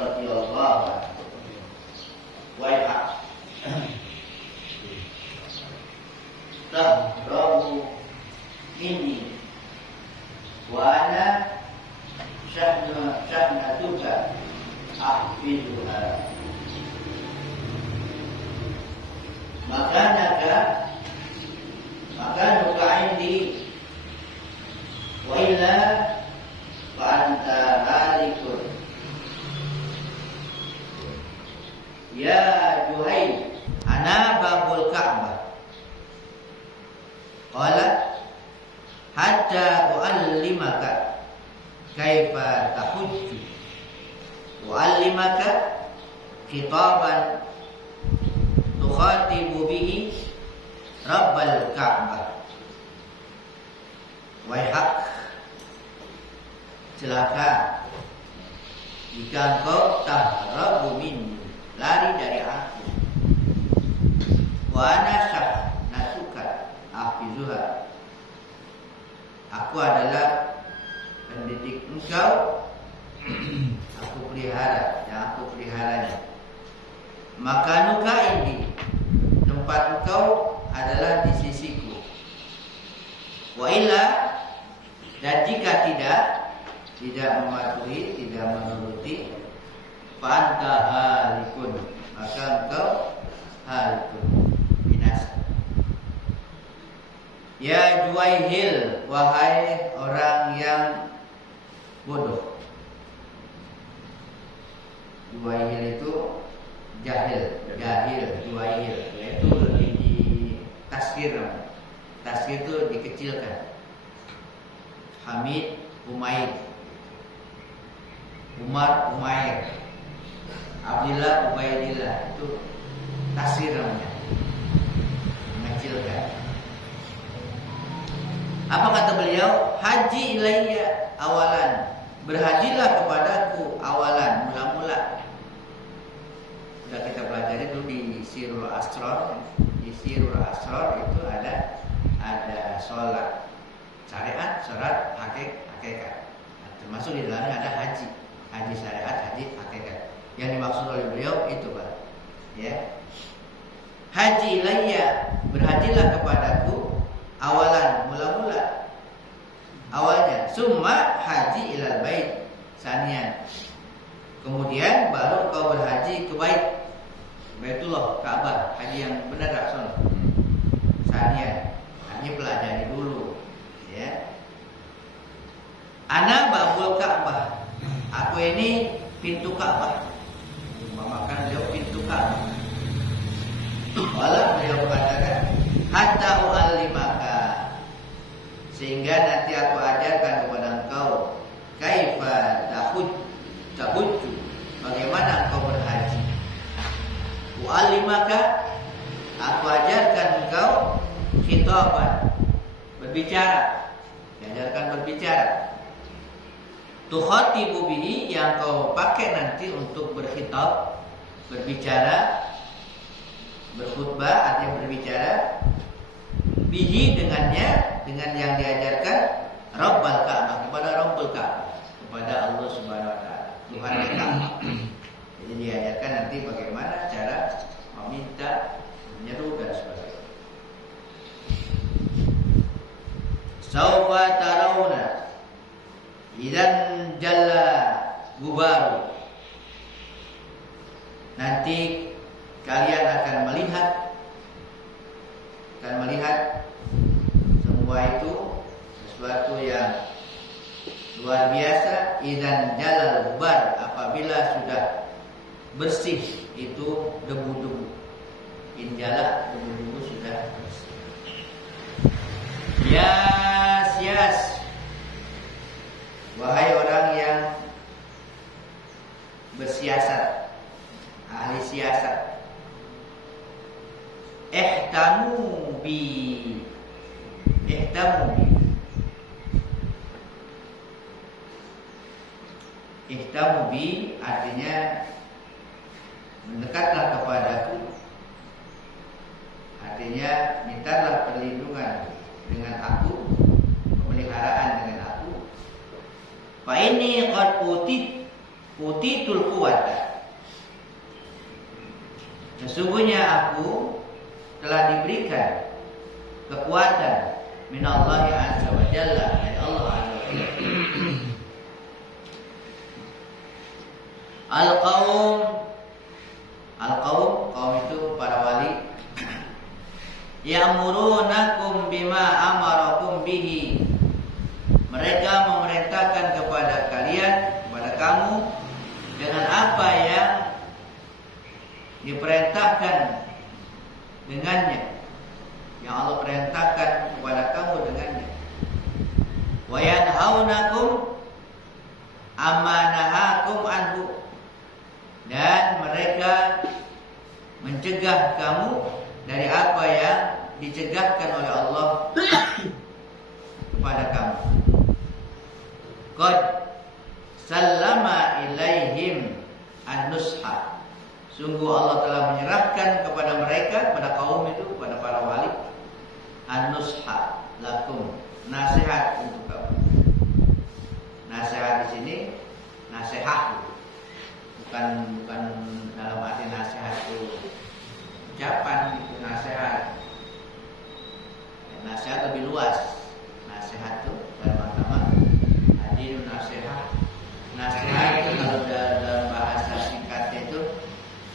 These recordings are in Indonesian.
radhiyallahu anhu. Waiha tahrabu ini wa ana syahnatuka ahfiduha makanuka indi wa illa fa anta halikun ya Juhail ana babul Ka'bah qala hatta u'allimaka kaifa tahujju u'allimaka khitaban tukhatibu bihi rabbal Ka'bah. Waihak, celaka jika engkau tahrabu minni, lari dari aku. Wa ana syahnatuka ahfizuha, aku adalah pendidik engkau, aku pelihara, yang aku peliharanya. Makanuka ini, tempat engkau adalah di sisiku. Wa illa, dan jika tidak mematuhi, tidak menuruti, fa anta halikun, maka engkau halikun, binasa. Ya Juwaihil, wahai orang yang bodoh. Juwaihil itu jahil, Juwaihil, yaitu lebih di tasghir. Tasghir itu dikecilkan. Hamid, Umair, Umar, Umair, Abdillah, Ubaidillah, itu tasghir namanya, mengecilkan. Apa kata beliau? Haji ilayya awalan, berhajilah kepadaku awalan, mula-mula. Sudah kita pelajari dulu di Sirul Asrar. Di Sirul Asrar itu ada sholat syariat, sholat hakikat. Nah, termasuk di dalamnya ada haji syariat, haji hakikat. Yang dimaksud oleh beliau itu, Pak. Ya. Haji ilayya, berhajilah kepadaku awalan, mula-mula. Awalnya, summa haji ilal bait sanian. Kemudian baru kau berhaji ke Baitullah, Ka'bah, haji yang benar langsung. Sanian, hanya pelajari dulu, ya. Ana babul Ka'bah, aku ini pintu Ka'bah. Umpamakan beliau pintu Ka'bah. Walau beliau mengatakan hatta u'allimaka, sehingga nanti aku ajarkan kepada engkau kaifa tahujju, bagaimana engkau berhaji. U'allimaka, aku ajarkan engkau khitaban, berbicara, diajarkan berbicara. Tukhatibu bihi, yang kau pakai nanti untuk berkhitab, berbicara, berkhutbah, artinya berbicara. Bihi, dengannya, dengan yang diajarkan, Rabbal Ka'bah, kepada Rabbul Ka'bah, kepada Allah Subhanahu wa taala, Tuhan Ka'bah. Jadi diajarkan nanti bagaimana cara meminta, menyeru dan sebagainya. Saufa tarawna idzan jalla gubaru, nanti kalian akan melihat semua itu sesuatu yang luar biasa. Idzan jalal gubar, apabila sudah bersih itu debu-debu. Injala, debu-debu sudah bersih. Yas, wahai orang yang bersiasat, ahli siasat. Ihtamu bi, artinya mendekatlah kepadaku, artinya mintalah perlindungan dengan aku, pemeliharaan dengan aku. Fa ini qad utitul quwwata. Sesungguhnya aku telah diberikan kekuatan minallahi azza wa jalla, dari Allah azza wa jalla. Al-qaum itu para wali. Ya'murunakum bima amarakum bihi. Mereka memerintahkan kepada kalian, kepada kamu, dengan apa yang diperintahkan dengannya, yang Allah perintahkan kepada kamu dengannya. Wa yanhaunakum amma nahakum anhu. Dan mereka mencegah kamu dari apa yang dicegahkan oleh Allah kepada kamu. Qad sallama ilaihim an-nusha. Sungguh Allah telah menyerahkan kepada mereka, pada kaum itu, pada para wali, an-nusha lakum, nasihat untuk kamu. Nasihat di sini nasihat, bukan dalam arti nasihat itu ucapan, itu nasihat. Nasihat lebih luas. Nasihat itu pertama hadir nasihat. Nasihat itu kalau dalam bahasa singkatnya itu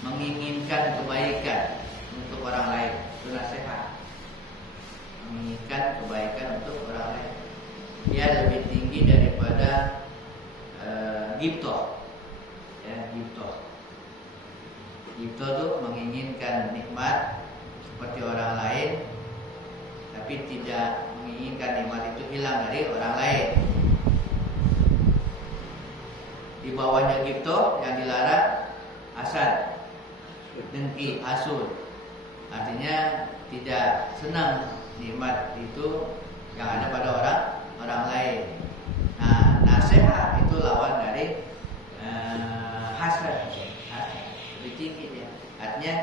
menginginkan kebaikan untuk orang lain, itu nasihat. Menginginkan kebaikan untuk orang lain. Dia lebih tinggi daripada gibtoh. Ya, gibtoh itu menginginkan nikmat seperti orang lain, tapi tidak menginginkan nikmat itu hilang dari orang lain. Di bawahnya gibtoh yang dilarang hasad, dengki, hasud. Artinya tidak senang nikmat itu yang ada pada orang lain. Nah, nasihat itu lawan dari hasad. Lebih tinggi dia. Artinya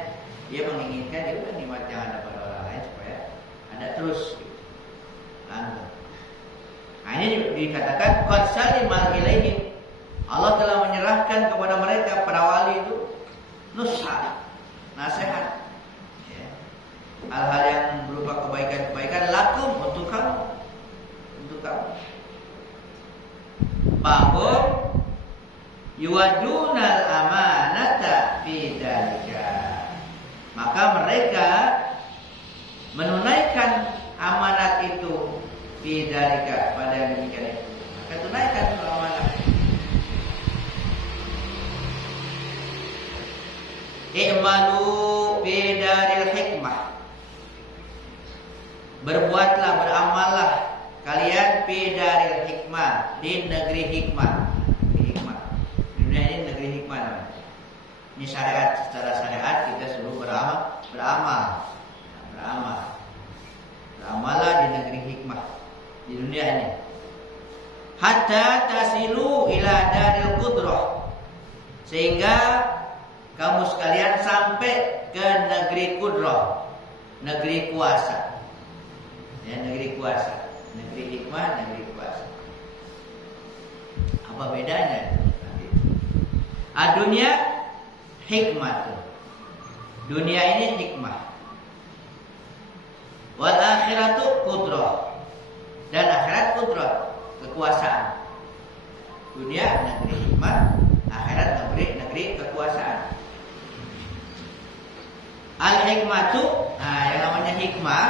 dia menginginkan juga nikmat yang ada pada orang lain supaya ada terus gitu. Nah, ini dikatakan qad salimal ilaihim. Allah telah menyerahkan kepada mereka para wali itu nusha, nasihat. Ya. Hal-hal yang berupa kebaikan-kebaikan lakum, untuk kamu. Untuk kamu. Bahwa yuwadunal amanata fi dzalika. Maka mereka menunaikan amanat itu fi dzalika, pada yang demikian itu. Maka tunaikan itu amanat. I'malu fi daril hikmah. Berbuatlah, beramallah kalian fi daril hikmah, di negeri hikmah. Dunia ini negeri hikmah namanya. Ini syariat, secara syariat kita suruh beramal. Beramallah di negeri hikmah, di dunia ini. Hatta tasilu ila daril qudrah, sehingga kamu sekalian sampai ke negeri qudrah, negeri kuasa. Ya, negeri kuasa, negeri hikmah, negeri kuasa. Apa bedanya? Dunia hikmah. Dunia ini hikmah. Wal akhiratu qudrah. Dan akhirat qudrah, kekuasaan. Dunia negeri hikmah, akhirat negeri kekuasaan. Al hikmatu, yang namanya hikmah.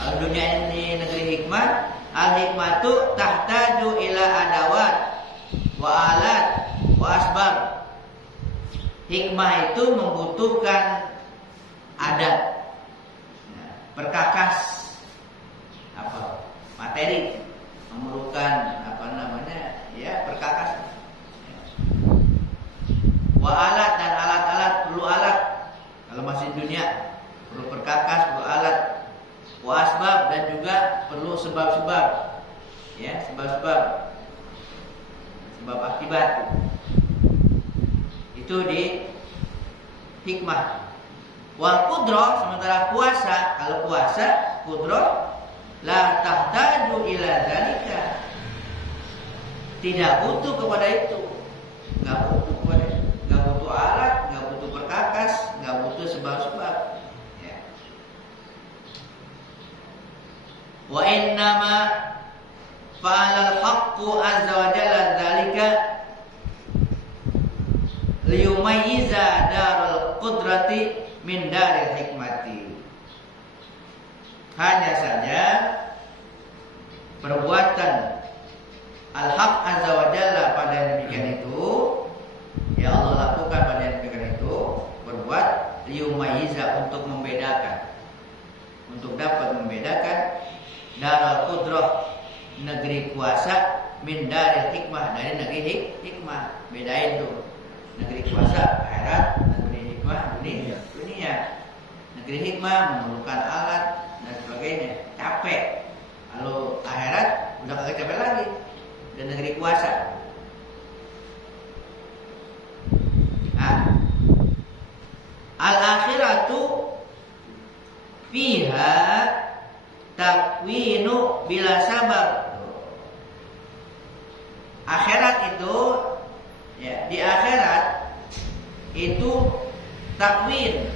Kalau dunia ini negeri hikmah, al hikmatu tahtaju ila adawat wa alat wa asbab. Hikmah itu membutuhkan adat, perkakas, materi, memerlukan perkakas. Wa alat, dan alat-alat, perlu alat. Kalau masih dunia perlu perkakas, perlu alat. Wa asbab, dan juga perlu sebab-sebab. Ya, sebab-sebab akibat. Itu di hikmah. Wal qudrah, sementara kuasa, kalau kuasa, qudrah la tahtaju ila dzalika, tidak butuh kepada itu. Enggak butuh. haqqu azza wa jalla dzalika liyumayyiza darul qudrati min daril hikmati. Hanya saja perbuatan al-haq azza wa jalla pada yang demikian itu, ya Allah lakukan pada yang demikian itu, berbuat liyumayyiza untuk membedakan, untuk dapat membedakan darul qudrah negeri kuasa min daril hikmah dari negeri hikmah. Bedain tuh, negeri kuasa akhirat, negeri hikmah dunia. Negeri hikmah memerlukan alat dan sebagainya, capek. Lalu akhirat udah kagak capek lagi. Dan negeri kuasa. Al-akhiratu fiha takwinu bila sabab. Akhirat itu, ya, di akhirat itu takwin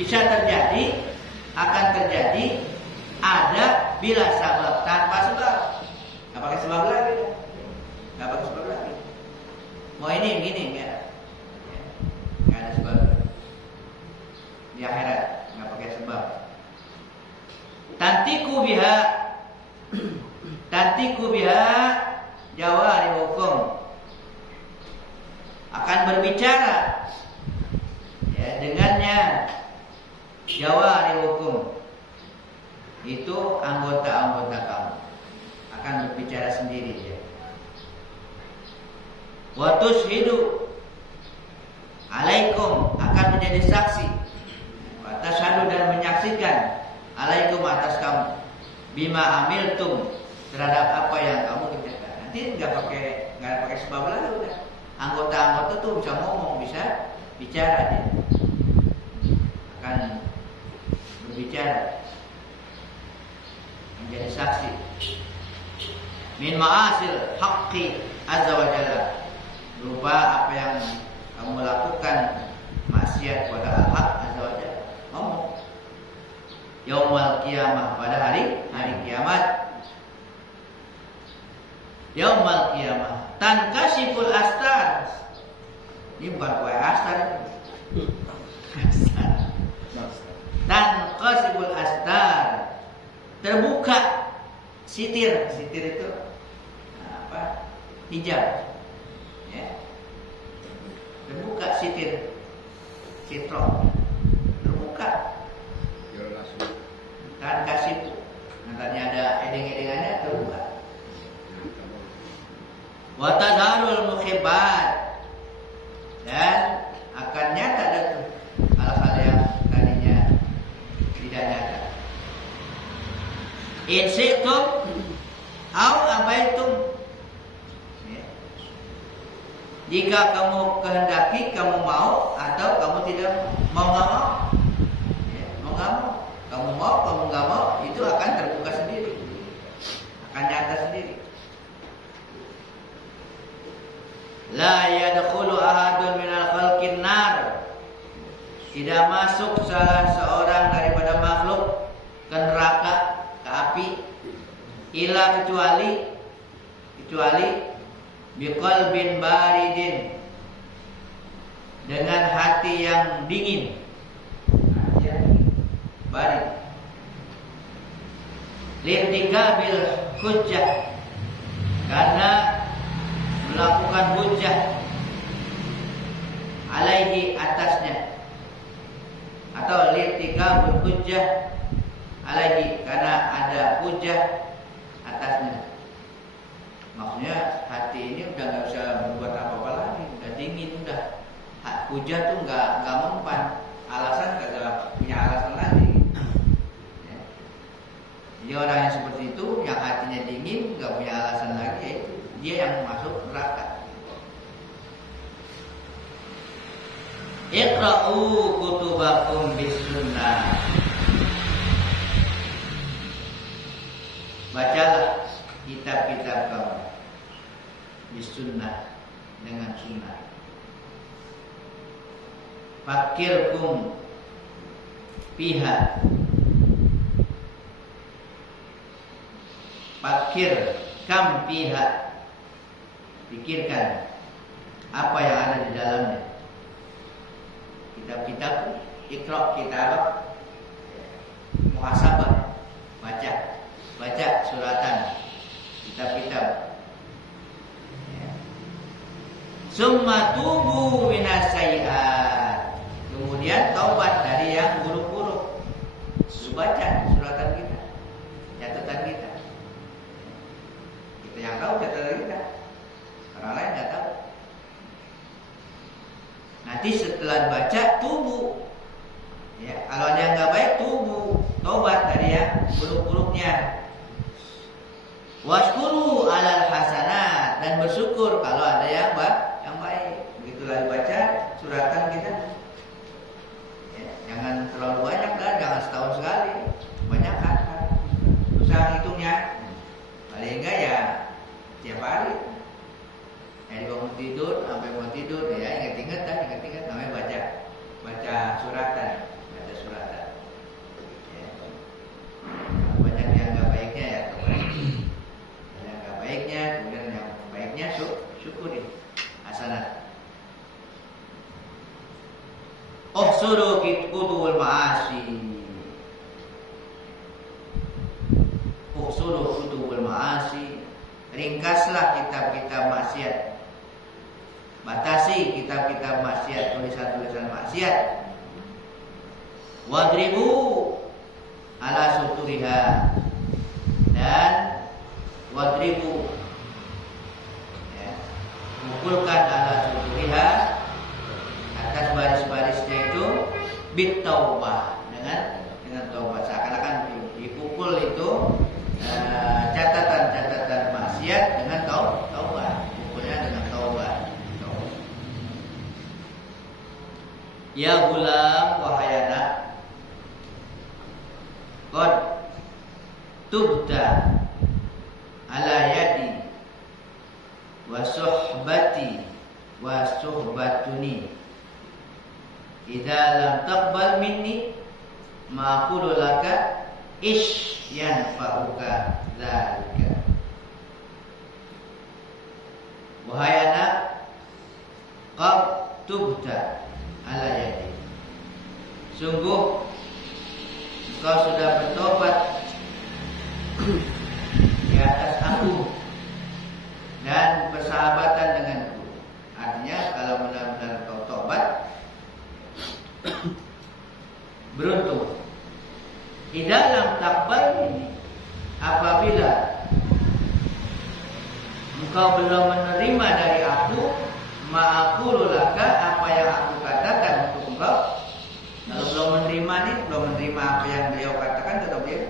bisa terjadi, akan terjadi, ada bila sabab, tanpa sebab. Nggak pakai sebab lagi, nggak pakai sebab lagi. Mau ini gini enggak? Nggak ada sebab. Di akhirat nggak pakai sebab. Tantiku biha jawari hukum, akan berbicara, ya, dengannya jawari hukum, itu anggota-anggota kamu akan berbicara sendiri, ya. Wa tushhidu alaikum, akan menjadi saksi, wa tashhadu, dan menyaksikan alaikum atas kamu, bima amiltum, terhadap apa yang kamu kerjakan. Nanti nggak pakai sebab lagi, udah. Anggota-anggota tuh bisa ngomong, bisa bicara, dia akan berbicara, menjadi saksi. Min ma'asil haqqi azza wa jalla, berupa apa yang kamu lakukan maksiat pada al-haq azza wa jalla. Ngomong yaumal qiyamah, pada hari kiamat. Yaumal qiyamah tankashiful astar. Ini bukan kue astar, tankashiful astar, terbuka sitir itu apa? Hijab, ya. Terbuka sitir, sitro, terbuka. Tankashif, nantinya ada edeng-edengannya, terbuka. Wa tadharul mukhibbat, dan akan nyata dan hal-hal yang tadinya tidak nyata. In syi'tum au abaitum, ya. Jika kamu kehendaki, kamu mau, atau kamu tidak mau, nggak mau, ya, mau nggak mau, kamu mau, kamu nggak mau, itu akan terbuka sendiri, akan nyata sendiri. La yadkhulu ahadun minal khalqin nar, tidak masuk salah seorang daripada makhluk ke neraka, ke api, illa kecuali biqalbin baridin, dengan hati yang dingin, barid, lirtikabil hujjah, karena melakukan hujjah, alaihi, atasnya, atau lirtikabul hujjah alaihi, karena ada hujjah atasnya. Maksudnya hati ini udah nggak bisa berbuat apa-apa lagi, udah dingin, udah hujjah tuh nggak mempan, alasan kagak punya alasan lagi, ya. Jadi orang yang seperti itu, yang hatinya dingin, nggak punya alasan lagi, yaitu dia yang masuk neraka. Iqra'u kutubakum bisunnah, bacalah kitab-kitab kamu bisunnah, dengan sunnah. Fakirkum fiha, fakir kam fiha, pikirkan apa yang ada di dalamnya. Kitab-kitab Iqra kitab muhasabah, baca suratan, kitab-kitab. Summa tubu minas sayyi'at, kemudian taubat dari yang buruk-buruk. Baca suratan kita, catatan kita. Kita yang tahu catatan kita, orang lain nggak tahu. Nanti setelah baca tubu, ya, kalau ada yang nggak baik tubu, taubat dari yang buruk-buruknya. Waskuru alal hasanat, dan bersyukur kalau ada yang baik. Begitu lagi baca suratan kita. Ya, jangan terlalu banyak lah, jangan setahun sekali. Banyak kan? Susah hitungnya. Paling enggak ya tiap hari. Dari bangun tidur sampai mau tidur ya ingat-ingat namanya baca suratan. Ya. Banyak yang enggak baiknya ya kemarin. Yang enggak baiknya, kemudian yang baiknya syukuri hasanat. Suruh kutubul ma'asi. Suruh kutubul ma'asi. Ringkaslah kitab-kitab maksiat. Batasi kitab-kitab maksiat, tulisan-tulisan maksiat. Wadribu ala suturiha, dan wadribu, ya, mukulkan ala suturiha, atas baris-barisnya itu bitaubah, dengan taubat. Seakan-akan dipukul itu catatan-catatan maksiat dengan taubat. Pukulnya dengan taubat. Ya gulam, wahai anak, qad tubta ala yadi wa suhbati wa suhbatuni, idza lam taqbal minni ma aqulu laka ish yanfa'uka dzalika. Wahai anak, qad tubta ala yadi, sungguh engkau sudah bertobat di atas aku dan persahabatan denganku. Artinya kalau benar-benar engkau tobat, beruntung. Di dalam takbal ini, apabila engkau belum menerima dari aku, ma'akulu laka, apa yang aku katakan untuk engkau. Kalau belum menerima apa yang beliau katakan, kata beliau,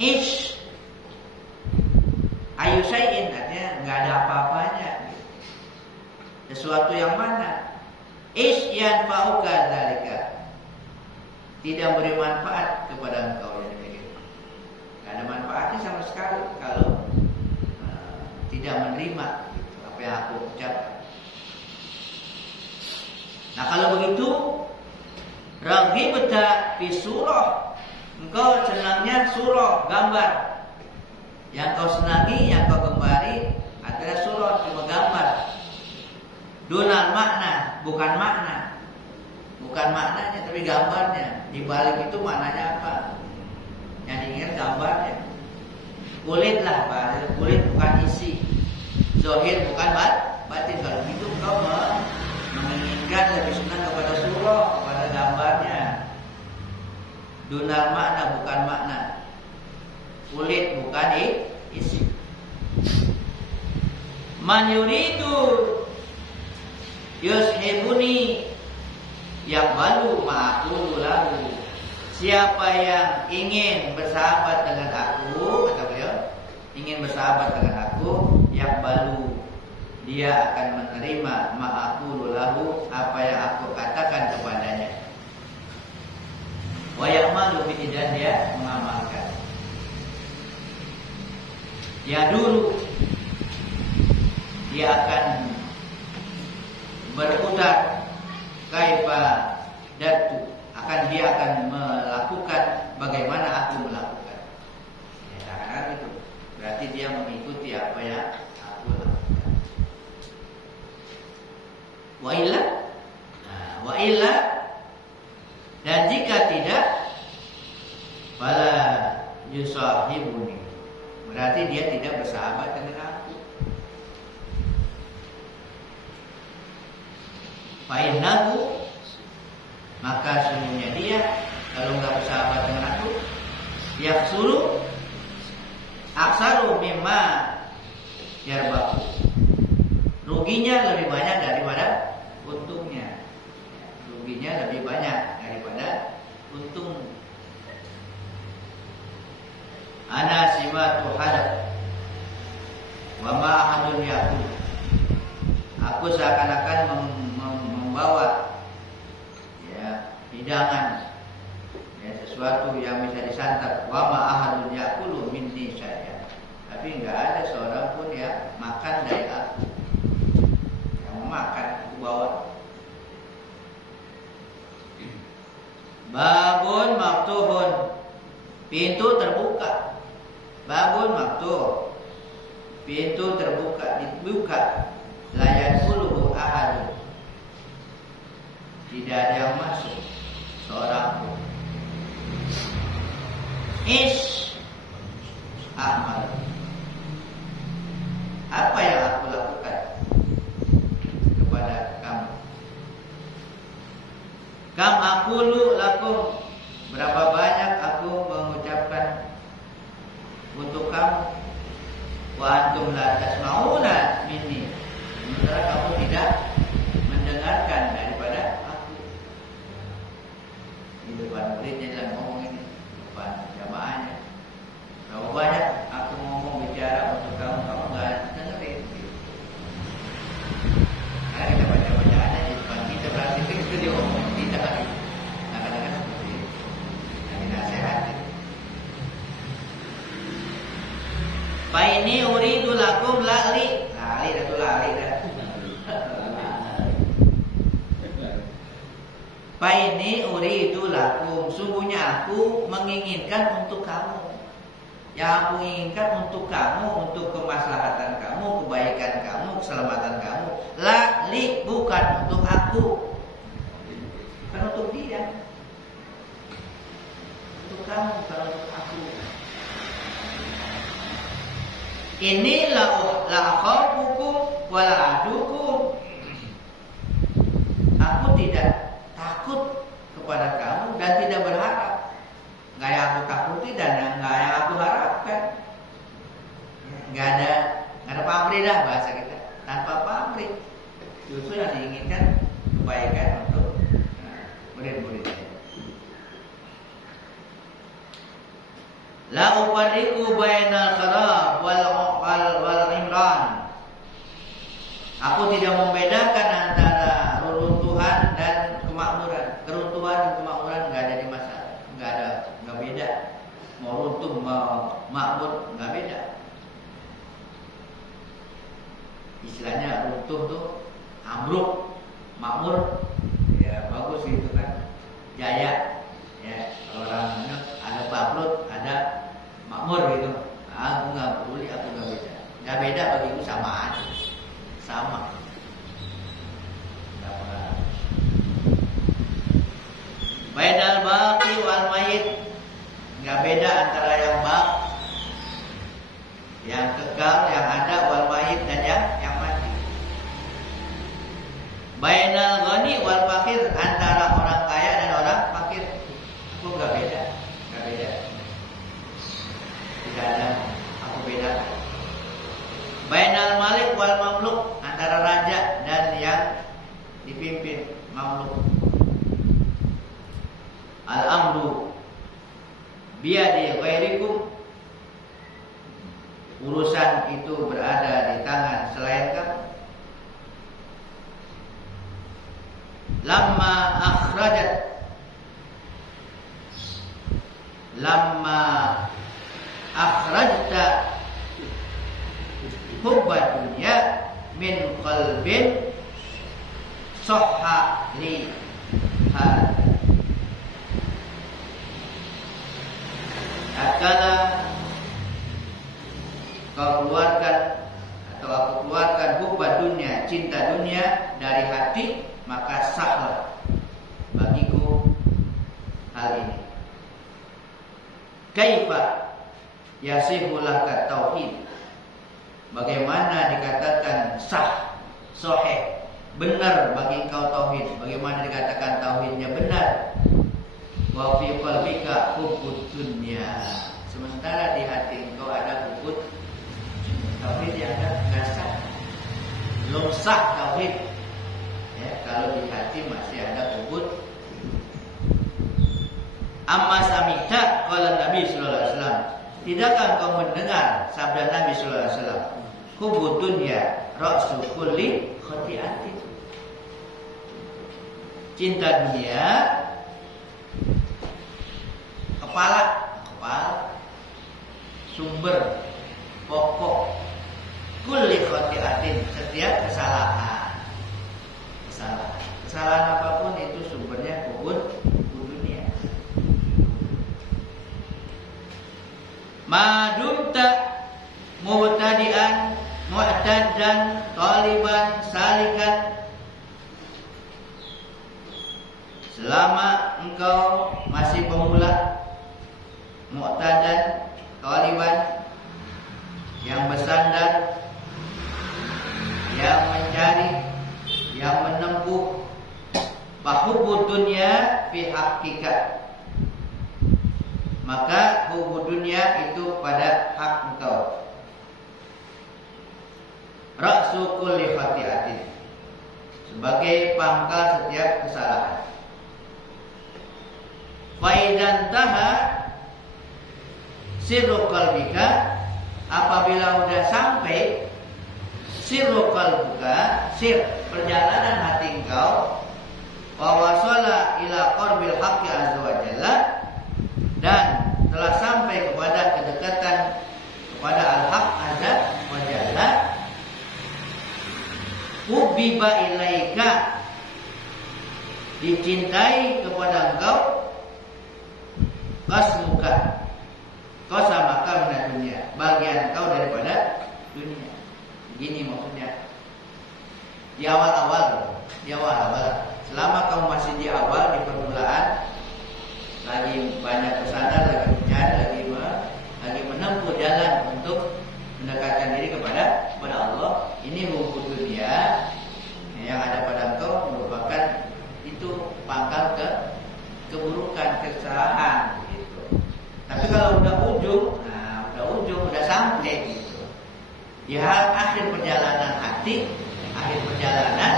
ish ayu syai'in, artinya nggak ada apa-apanya. Sesuatu yang mana? Ish yanfa'uka dzalika, tidak beri manfaat kepada engkau yang begitu. Nggak ada manfaatnya sama sekali kalau tidak menerima apa yang aku ucapkan. Nah kalau begitu, raghibta fi surah, engkau senangnya surah, gambar. Yang kau senangi, yang kau gemari adalah surah, cuma gambar. Dunal makna, bukan makna. Bukan maknanya, tapi gambarnya. Di balik itu maknanya apa? Yang diingat gambarnya. Kulit lah, kulit bukan isi. Zohir bukan batin. Kalau gitu kau menginginkan lebih senang kepada surah, kepada gambarnya. Dunal makna, bukan makna. Kulit bukan isi. Man yuridu yushibuni yaqbalu ma'aqulu lahu. Siapa yang ingin bersahabat dengan aku, kata beliau, ingin bersahabat dengan aku, yaqbalu, dia akan menerima ma'aqulu lahu, apa yang aku katakan kepadanya. Wa ya'malu bihi, dan dia mengamalkan. Ya dulu dia akan berputar kaifa datu, dia akan melakukan bagaimana aku melakukan. Ya, karena itu berarti dia mengikuti apa yang aku lakukan. Wa illa, dan jika tidak, fala yusahibuni, berarti dia tidak bersahabat dengan aku. Fa'innahu, maka sungguhnya dia kalau nggak bersahabat dengan aku, yaksuru aksaru mimma yarbahu, ruginya lebih banyak daripada untungnya. Ruginya lebih banyak daripada untung. Ana simatu hadab wa ma ahadun yaqul, aku seakan-akan membawa ya hidangan, ya sesuatu yang bisa disantap. Wa ma ahadun yaqulu minni syai'an, tapi enggak ada seorang pun yang makan dari aku, yang makan aku bawa. Babun maftuhun, pintu terbuka. Babun maftuh, pintu terbuka, dibuka. La yadkhuluhu ahadun, tidak ada yang masuk seorang pun. Ish amal, apa yang aku lakukan kepada kamu. Kam aqulu lakum, berapa banyak aku mengucapkan untuk kamu. Wa antum la tasma'una minni, sementara kamu tidak mendengarkan daripada aku. Di depan muridnya dan ngomong ini, depan jamaahnya. Berapa banyak aku ngomong bicara untuk kamu, kamu nggak dengerin. Karena kita baca-bacaannya di depan kita, berarti itu dia ngomong tidak lagi. Kadang-kadang seperti itu, yang dinasehati. Fa ini uridu lakum lali itu lali dah. Fa ini uridu lakum, sungguhnya aku menginginkan untuk kamu. Yang aku inginkan untuk kamu, untuk kemaslahatan kamu, kebaikan kamu, keselamatan kamu. Lali, bukan untuk aku, bukan untuk dia. Untuk kamu, bukan untuk aku. Ini la akhafukum wa la adukum, aku tidak takut kepada kamu dan tidak berharap. Nggak yang aku takuti dan nggak yang aku harapkan. Nggak ada pamrih dah bahasa kita, tanpa pamrih. Justru yang diinginkan kebaikan untuk murid-muridnya. La ufarriqu bainal kharab wal imran, aku tidak membedakan antara reruntuhan dan kemakmuran. Keruntuhan dan kemakmuran nggak ada di masa, nggak beda. Mau runtuh mau makmur nggak beda. Istilahnya runtuh tuh ambruk, makmur ya bagus gitu kan, jaya ya. Kalau orang ada bangkrut, ada makmur gitu. Aku nggak peduli, aku nggak beda. Nggak beda bagiku, sama aja, sama. Bainal baqi wal mayit, nggak beda antara yang baq, yang kekal, yang ada, wal mayit, dan yang mati. Bainal ghani wal fakir, antara orang kaya dan orang fakir. Aku nggak beda, nggak beda. Tidak ada aku beda. Bainal malik wal mamluk, antara raja dan yang dipimpin, mamluk. Al-amru biyadi ghairikum, urusan itu berada di tangan selain kamu. Lamma akhrajta hubba dunya min qalbin sahha li hada. Tatkala kau keluarkan cinta dunia dari hati, maka sahlah bagiku hal ini. Kaifa yasihu laka tauhid? Bagaimana dikatakan sah, sahih, benar bagi engkau tauhid? Bagaimana dikatakan tauhidnya benar? Wa fi qalbika hubbud dunya. Sementara di hati engkau ada hubbud tauhid yang enggak sah. Belum sah tauhid. Ya, kalau di hati masih ada hubbud. Amma samita qala Nabi sallallahu alaihi wasallam. Tidakkah engkau mendengar sabda Nabi sallallahu alaihi wasallam? Hubbud dunya ra'su kulli khati'atin. Cinta dunia kepala sumber pokok kulli khati'atin, setiap kesalahan apapun itu sumbernya hubbud dunia. Madumta mubtadi'an mu'taddan taliban salikan, selama engkau masih pemula, mu'taddan taliban, yang bersandar, yang mencari, yang menempuh fahubbud dunya fi haqqika, maka hubbud dunya itu pada hak engkau. Ra'su kulli khati'atin, sebagai pangkal setiap kesalahan. Fa idzan taha sirru qalbika, apabila udah sampai sirru qalbuka, sir perjalanan hati engkau, wa wasala ila qurbil haqqi azza wa jalla, dan telah sampai kepada kedekatan kepada al-haq azza wa jalla, hubbiba ilaika, dicintai kepada engkau, qasmuka, qasamaka min dunia, bagian engkau daripada dunia. Begini maksudnya. Di awal-awal, selama kamu masih di awal, di permulaan, lagi banyak kesadaran, lagi mencari, lagi menempuh jalan untuk mendekatkan diri kepada Allah. Ini hukum dunia yang ada pada engkau merupakan itu pangkal keburukan, kesalahan gitu. Tapi kalau udah ujung, udah sampai gitu. Di akhir perjalanan hati, akhir perjalanan,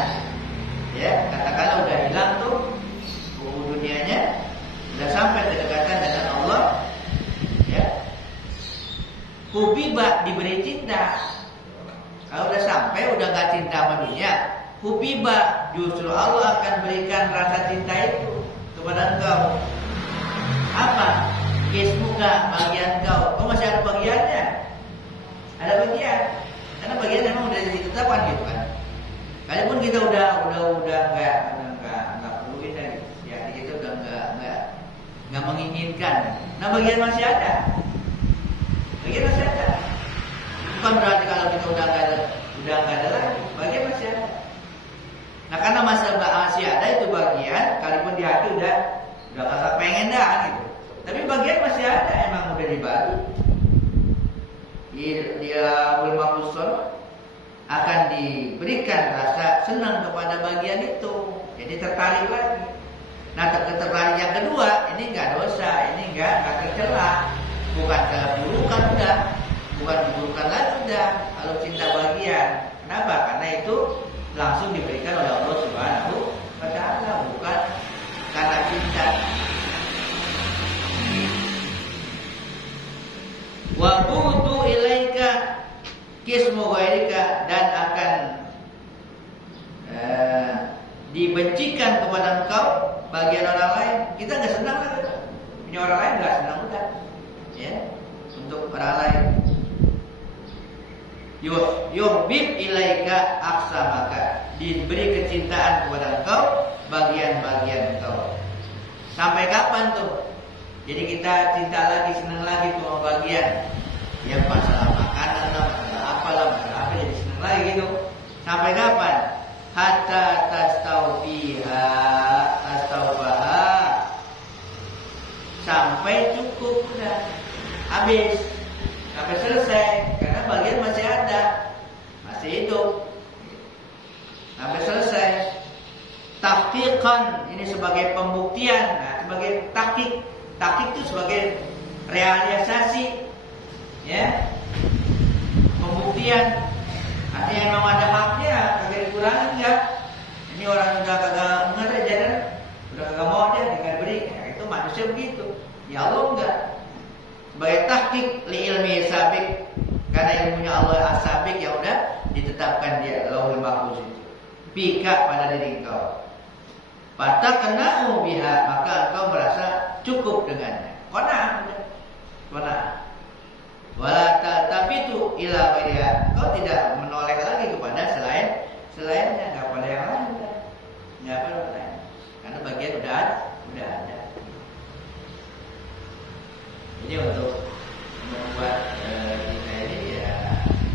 ya katakanlah udah hilang tuh hukum dunianya, udah sampai kedekatan dengan Allah, ya. Hubiba, diberi cinta. Kalau udah sampai, udah gak cinta sama dunia, hubiba, justru Allah akan berikan rasa cinta itu kepada engkau. Apa? Kismuka, bagian kau. Kau masih ada bagiannya. Ada bagian. Karena bagian memang udah ditetapkan gitu kan. Kalaupun kita udah nggak perlu kita, ya kita udah nggak menginginkan. Nah bagian masih ada. Bagian masih ada. Bukan berarti kalau kita udah nggak ada lagi. Bagian masih ada. Nah karena masih ada itu bagian, kalaupun di hati udah kakak pengen dah gitu. Tapi bagian masih ada, emang udah dibagi. Dia ulama usul akan diberikan rasa senang kepada bagian itu, jadi tertarik lagi. Nah tertarik yang kedua, ini nggak dosa, ini nggak tercela, bukan keburukan udah, bukan keburukan lagi udah. Kalau cinta bagian, kenapa? Karena itu langsung diberikan oleh Allah Subhanahu wa Ta'ala, bukan karena cinta. Wa butu ilaika kismu ghairika, dan akan dibencikan kepada engkau bagian orang lain. Kita nggak senang lah, punya orang lain nggak senang udah, ya. Untuk orang lain, yuhbib ilaika aksamaka, diberi kecintaan kepada engkau bagian-bagian engkau. Sampai kapan tuh? Jadi kita cinta lagi, senang lagi tuh sama bagian. Yang masalah makanan lah, masalah apalah, masalah apa, jadi senang lagi gitu. Sampai kapan? Hatta tastaubaha, sampai cukup, udah habis, sampai selesai, karena bagian masih ada, masih hidup, sampai selesai. Tahqiqan, ini sebagai pembuktian, nah, sebagai tahqiq itu sebagai realisasi, ya, pembuktian. Artinya memang ada haknya, kagak dikurangi enggak. Ini orang udah kagak mengerti aja, udah kagak mau aja dengan beri, ya, itu manusia begitu. Ya Allah enggak. Sebagai tahqiq li ilmi sabiq, karena ilmunya Allah as-sabiq, ya udah ditetapkan dia lauhul mahfuz itu. Bika pada diri engkau. Fatakna'u biha, maka engkau merasa cukup dengannya. Qana'ah, qana'ah. Wala tabitu ila ghairiha, engkau tidak menoleh lagi kepada selainnya, enggak pada yang lain, enggak pada yang lain. Karena bagian udah ada. Jadi untuk membuat kita ini ya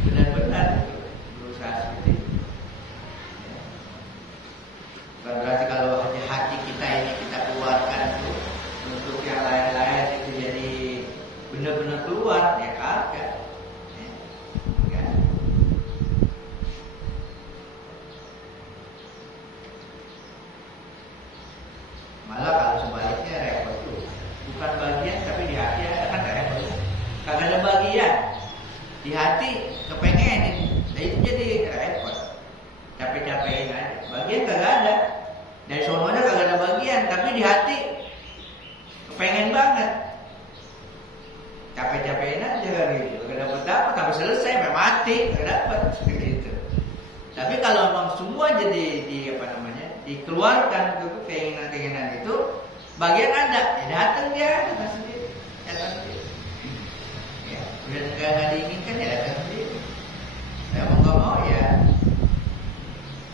benar-benar berusaha seperti itu. Bukan berarti kalau hati kita ini kita keluarkan itu untuk yang lain-lain itu jadi benar-benar keluar, ya kagak. Ya. Malah kalau sebaliknya repot tuh. Bukan bagian tapi di hati ada, kan repot. Kagak ada bagian. Di hati kepengenin, nah itu jadi repot. Capek-capekin aja. Bagian kagak ada. Dari sononya kagak ada bagian, tapi di hati kepengen banget. Capek-capekin aja kan gitu. Kagak dapat tapi selesai sampai mati, kagak dapat gitu. Tapi kalau memang semua jadi dikeluarkan ke keinginan-keinginan itu, bagian ada, ya datang dia sendiri. Ya, udah nggak diinginkan ya datang sendiri. Saya mau nggak mau ya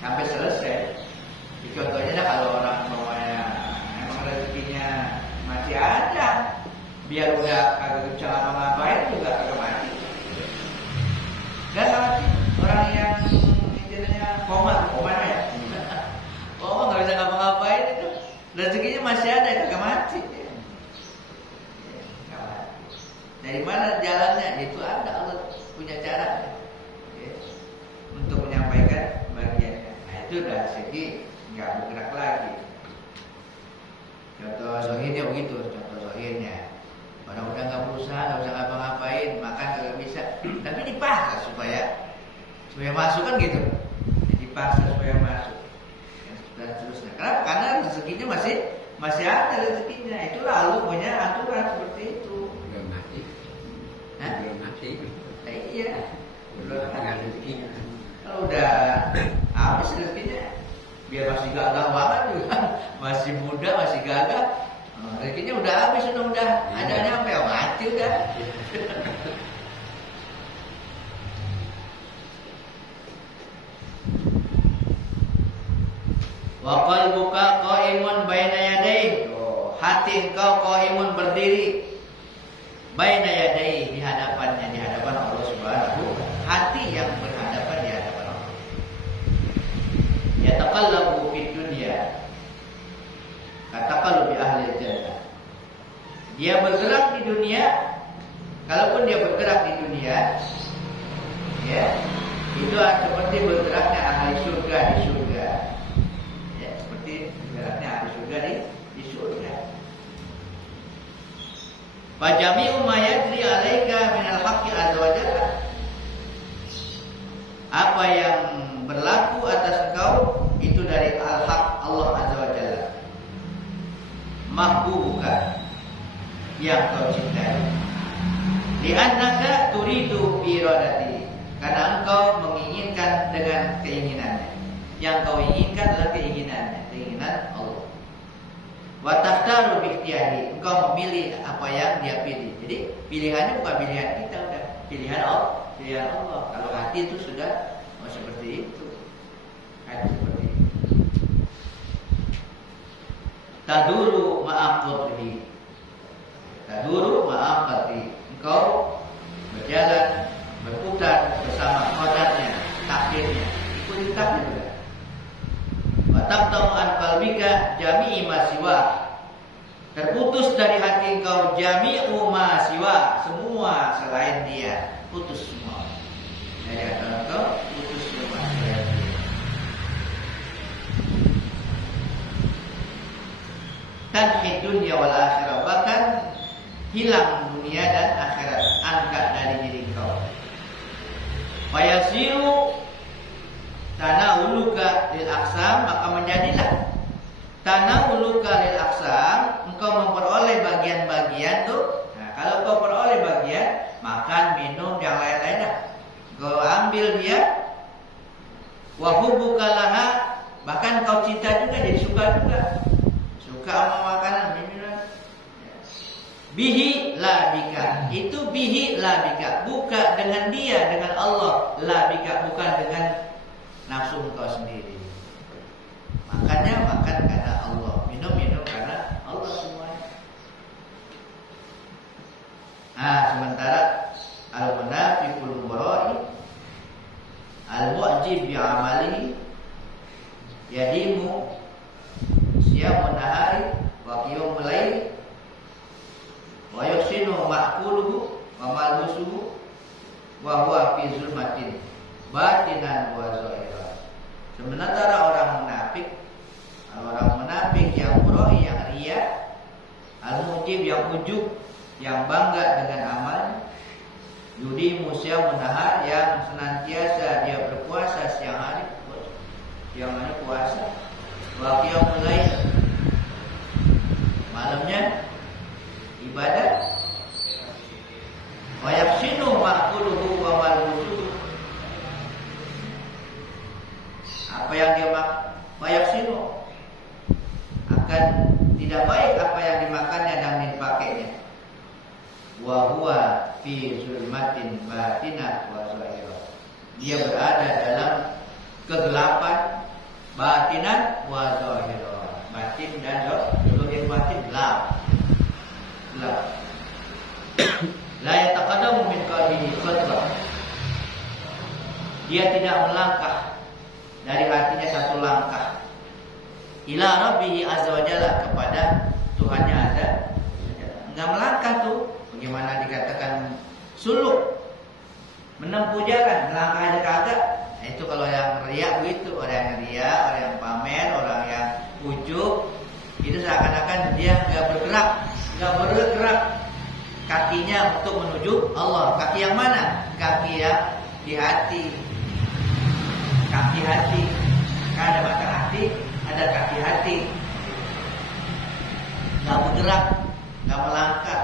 sampai selesai. Contohnya kalau orang bawanya emang rezekinya masih ada, biar udah kagak bisa ngapa-ngapain juga kagak mati. Dan mati orang yang istilahnya koma ya, koma nggak bisa ngapa-ngapain itu rezekinya masih ada, kagak mati. Dari mana jalannya? Itu ada, Allah punya cara untuk menyampaikan bagiannya. Nah, itu dari segi nggak bergerak lagi. Contoh zahirnya begitu, contoh zahirnya. Orang udah nggak berusaha, nggak bisa ngapa-ngapain, makan nggak bisa, tapi dipaksa supaya masuk kan gitu. Dipaksa supaya masuk dan seterusnya. Kenapa? Karena rezekinya masih ada rezekinya. Itulah Allah punya aturan seperti itu. Belum mati. Belum mati. Iya. Belum ada rezekinya. Kalau udah habis rezekinya, biar masih gagah banget juga, masih muda, masih gagah, rezekinya udah habis, udah ada nyampe, mati udah. Wa qalbuka qaimun baina yadayhi, hati engkau qaimun berdiri baina yadayhi, di hadapan Allah Subhanahu, hati yang berhadapan di hadapan Allah. Yataqallabu fid dunya kataqallubi ahli jannah. Dia bergerak di dunia, kalaupun dia bergerak di dunia, ya, itu seperti bergeraknya ahli surga di surga. Ya, seperti bergeraknya ahli surga di surga. Fa jami'u ma yajri 'alaika minal haqqi azza wa jalla. Apa yang berlaku atas engkau itu dari al-haq Allah azza wa jalla. Mahbubuka, yang kau cintai. Li'annaka turidu bi iradati, karena engkau menginginkan dengan keinginannya. Yang kau inginkan adalah keinginan Allah. Wa takhtaru bi ikhtiyari, engkau memilih apa yang dia pilih. Jadi pilihannya bukan pilihan kita, udah pilihan Allah. Kalau hati itu sudah seperti itu. Hati seperti itu. Taduru ma'aqadri, engkau berjalan berputar bersama qadarnya, takdirnya, ikut kitabnya juga. Wa taqta'u an qalbika jami'i ma siwa. Terputus dari hati engkau jami'u ma siwa, semua selain dia, putus semua. Dari hati engkau putus semua selain dia. Tanhid dunia wal akhirah, bahkan hilang dunia dan akhirat, angkat dari diri engkau. Fayasiru tanawuluka lil aqsam, maka menjadilah tanawuluka lil aqsam, engkau memperoleh bagian-bagian tuh. Nah, kalau kau peroleh bagian, makan, minum, yang lain-lainnya kau ambil dia. Wa hubbuka laha, bahkan kau cinta juga, jadi suka juga. Suka sama makanan, minuman. Bihi la bika, itu bihi la bika, bukan dengan dia, dengan Allah. La bika, bukan dengan nafsu engkau sendiri. Makannya makan karena Allah, minum karena Allah semuanya. Nah, sementara al-munafiqul mura'i al-mu'jib bi amalihi yadimu siyamun nahari wa qiyamul lail wa yuhsinu ma'kuluhu wa malbusuhu wa huwa fi zulmatin batinan wa zahira. Sementara orang munafik yang mura'i, yang riya, al-mujib, yang ujub, yang bangga dengan amal, yudi musya menahar, yang senantiasa dia berpuasa siang hari, puasa, wa qiyamul lail, malamnya ibadah, wa yafsinu ma'kuluhu wa malbusuhu, apa yang dia yafsinu akan tidak baik apa yang dimakannya dan dipakainya. Wa huwa fi zulmatin batinah wa zahira, dia berada dalam kegelapan batinan wa zahira, batin dan zahir. Batin gelap. La yataqaddamu min qalbihi khatwa, dia tidak melangkah dari hatinya satu langkah ila rabbihi azza wa jalla, kepada Tuhannya azza. Enggak melangkah tuh. Bagaimana dikatakan suluk, menempuh jalan, melangkah aja kagak. Nah, itu kalau yang riya begitu, orang yang riya, orang yang pamer, orang yang ujub, itu seakan-akan dia enggak bergerak kakinya untuk menuju Allah. Kaki yang mana? Kaki yang di hati. Kaki hati. Kan ada mata hati, ada kaki hati. Enggak bergerak, enggak melangkah.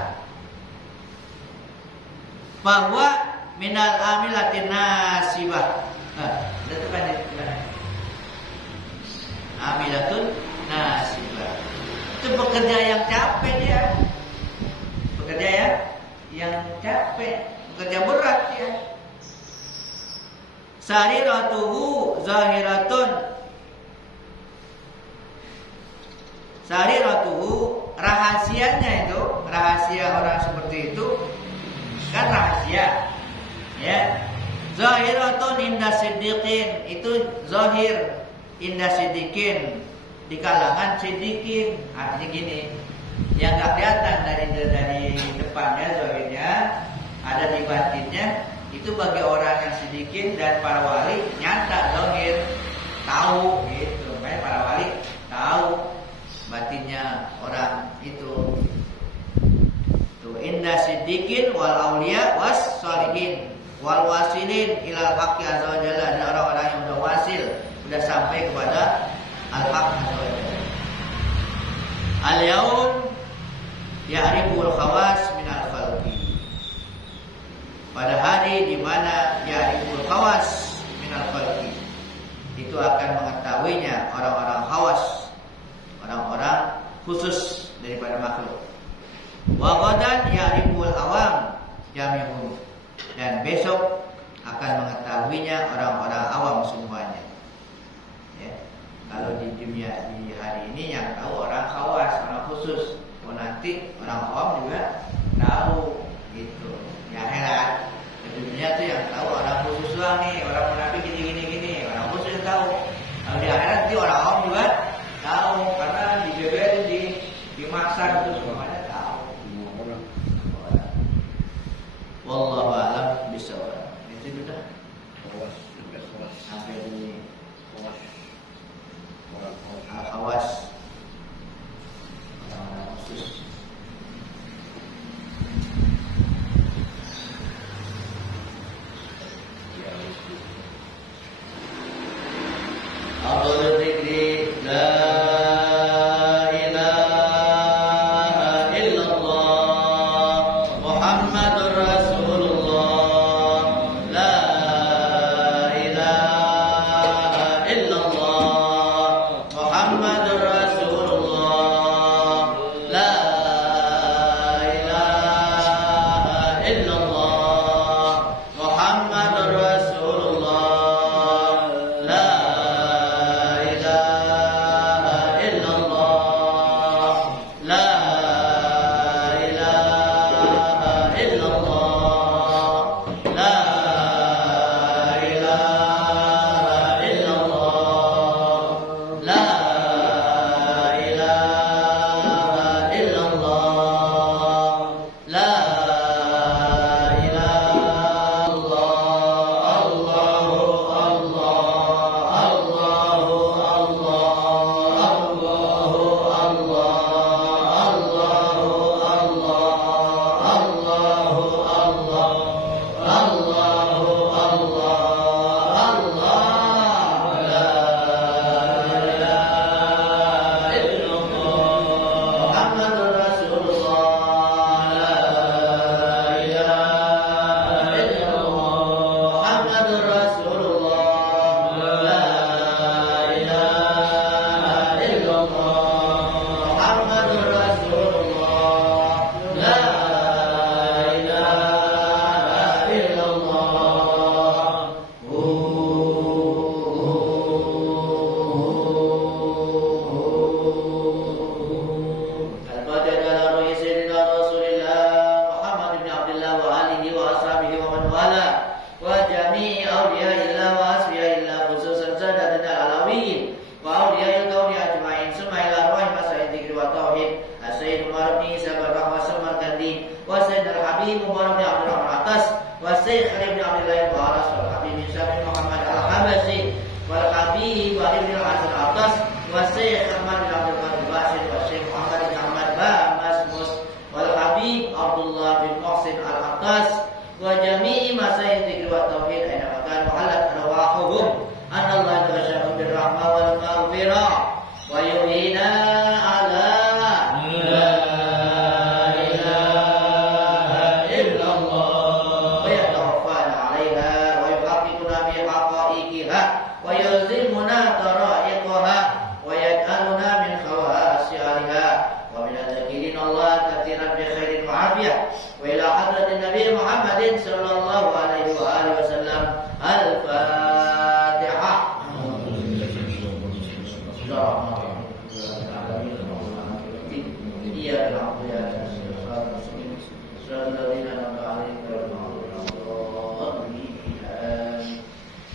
Bahwa minal amilatin nasibah. Itu kan amilatun nasibah. Itu pekerja yang capek dia. Pekerja yang capek, pekerja berat dia. Sariratuhu zahiratun. Sariratuhu, rahasianya itu, rahasia orang seperti itu kan rahasia, ya. Zahiratun inda siddiqin, itu zahir inda siddiqin, di kalangan siddiqin. Artinya gini, yang gak kelihatan dari depannya zahirnya, ada di batinnya, itu bagi orang yang siddiqin dan para wali nyata zahir, tahu gitu. Makanya para wali tahu batinnya orang itu. Inda siddiqin wal auliya was sholihin wal wasilin ilal haqqi azza wa jalla, dan orang-orang yang udah wasil, udah sampai kepada al-haq azza wa jalla. Al-yaum ya'riful khawas minal khalqi, pada hari di mana ya'riful khawas minal khalqi, itu akan mengetahuinya orang-orang khawas, orang-orang khusus daripada makhluk. Wa ghadan ya'riful awam jami'hum, dan besok akan mengetahuinya orang-orang awam semuanya. Ya. Kalau di dunia di hari ini yang tahu orang khawas, orang khusus. Oh, nanti orang awam juga tahu gitu. Ya heran. Di dunia tuh yang tahu orang khusus doang nih, orang munafik gini. Orang khusus yang tahu. الله